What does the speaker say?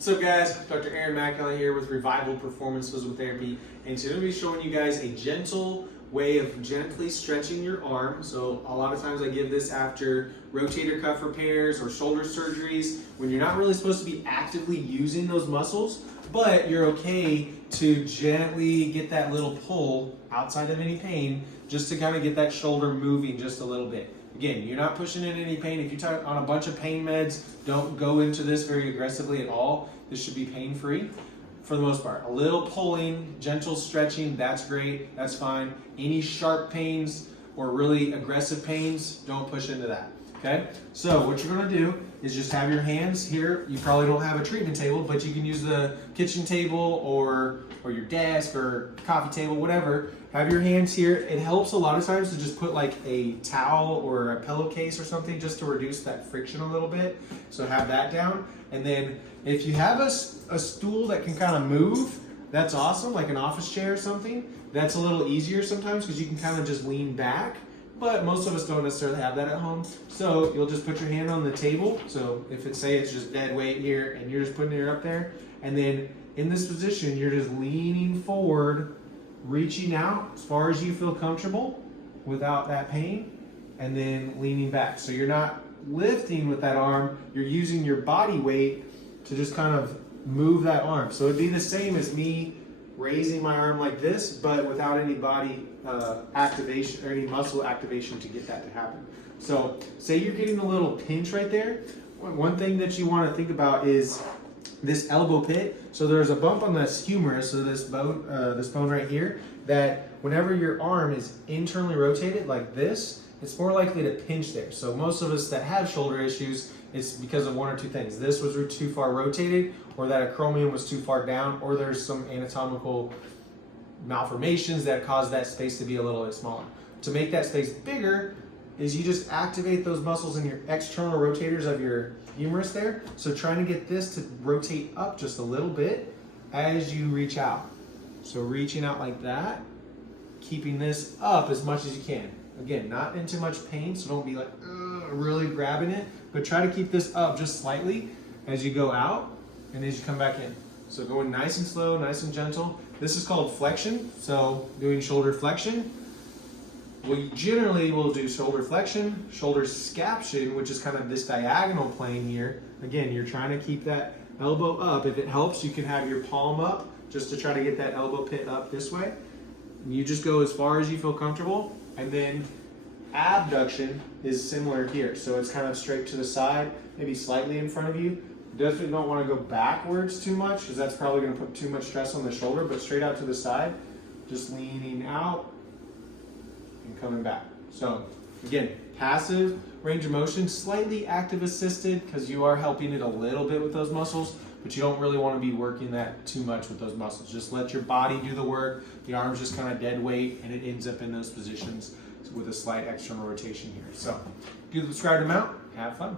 What's up guys, Dr. Aaron Macula here with Revival Performance Physical Therapy, and today I'm going to be showing you guys a gentle way of gently stretching your arm. So a lot of times I give this after rotator cuff repairs or shoulder surgeries when you're not really supposed to be actively using those muscles, but you're okay to gently get that little pull outside of any pain just to kind of get that shoulder moving just a little bit. Again, you're not pushing in any pain. If you're on a bunch of pain meds, don't go into this very aggressively at all. This should be pain-free for the most part. A little pulling, gentle stretching, that's great, that's fine. Any sharp pains or really aggressive pains, don't push into that, okay? So what you're gonna do is just have your hands here. You probably don't have a treatment table, but you can use the kitchen table or your desk or coffee table, whatever. Have your hands here. It helps a lot of times to just put like a towel or a pillowcase or something just to reduce that friction a little bit. So have that down. And then if you have a stool that can kind of move, that's awesome, like an office chair or something. That's a little easier sometimes because you can kind of just lean back. But most of us don't necessarily have that at home. So you'll just put your hand on the table. So if it's, say it's just dead weight here and you're just putting it up there. And then in this position, you're just leaning forward, reaching out as far as you feel comfortable without that pain, and then leaning back. So you're not lifting with that arm, you're using your body weight to just kind of move that arm. So it'd be the same as me raising my arm like this, but without any body activation or any muscle activation to get that to happen. So say you're getting a little pinch right there. One thing that you want to think about is this elbow pit. So there's a bump on this humerus, so this bone right here, that whenever your arm is internally rotated like this, it's more likely to pinch there. So most of us that have shoulder issues, it's because of one or two things. This was too far rotated, or that acromion was too far down, or there's some anatomical malformations that cause that space to be a little bit smaller. To make that space bigger is you just activate those muscles in your external rotators of your humerus there. So trying to get this to rotate up just a little bit as you reach out. So reaching out like that, keeping this up as much as you can. Again, not in too much pain, so don't be like really grabbing it, but try to keep this up just slightly as you go out and as you come back in. So going nice and slow, nice and gentle. This is called flexion, so doing shoulder flexion. We generally will do shoulder flexion, shoulder scaption, which is kind of this diagonal plane here. Again, you're trying to keep that elbow up. If it helps, you can have your palm up just to try to get that elbow pit up this way. And you just go as far as you feel comfortable. And then abduction is similar here. So it's kind of straight to the side, maybe slightly in front of you. Definitely don't want to go backwards too much because that's probably going to put too much stress on the shoulder, but straight out to the side, just leaning out and coming back. So again, passive range of motion, slightly active assisted because you are helping it a little bit with those muscles, but you don't really want to be working that too much with those muscles. Just let your body do the work. The arm's just kind of dead weight and it ends up in those positions with a slight external rotation here. So if you subscribe to Mount, have fun.